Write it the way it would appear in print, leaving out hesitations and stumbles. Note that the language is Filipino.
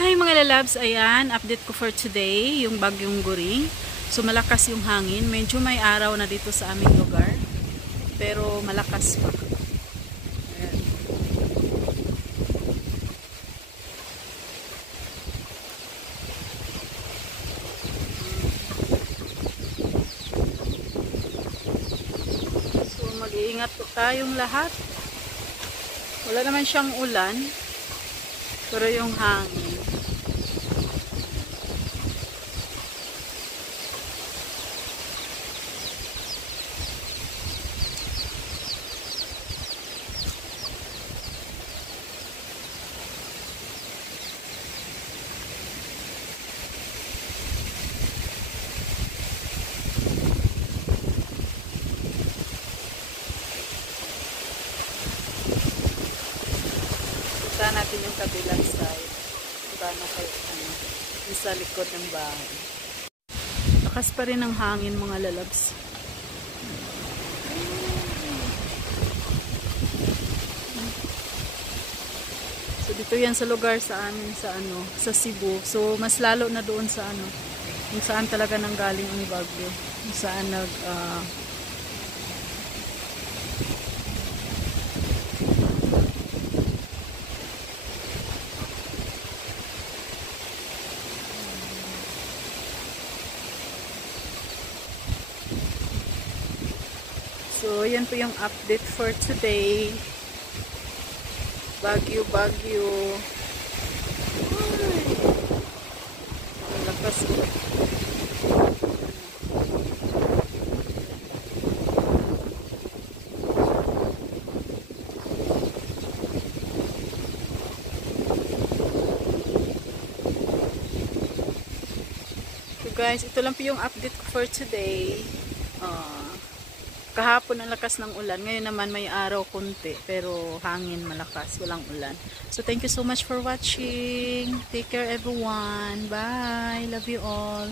Hi mga lalabs, ayan, update ko for today, yung bagyong Guring. So malakas yung hangin, medyo may araw na dito sa aming lugar, pero malakas pa. Ayan. So mag-iingat po tayong lahat. Wala naman siyang ulan, pero yung hangin. Punta natin yung kabilang side. Paano kayo, yung sa likod ng bahay. Lakas pa rin ang hangin mga lalabs. So dito yan sa lugar sa amin sa Cebu. So mas lalo na doon sa kung saan talaga nanggaling ang bagyo. Kung saan So, yan po yung update for today. Bagyo. Ang lakas po. So guys, ito lang po yung update ko for today. Kahapon ang lakas ng ulan. Ngayon naman may araw konti. Pero hangin malakas. Walang ulan. So thank you so much for watching. Take care everyone. Bye. Love you all.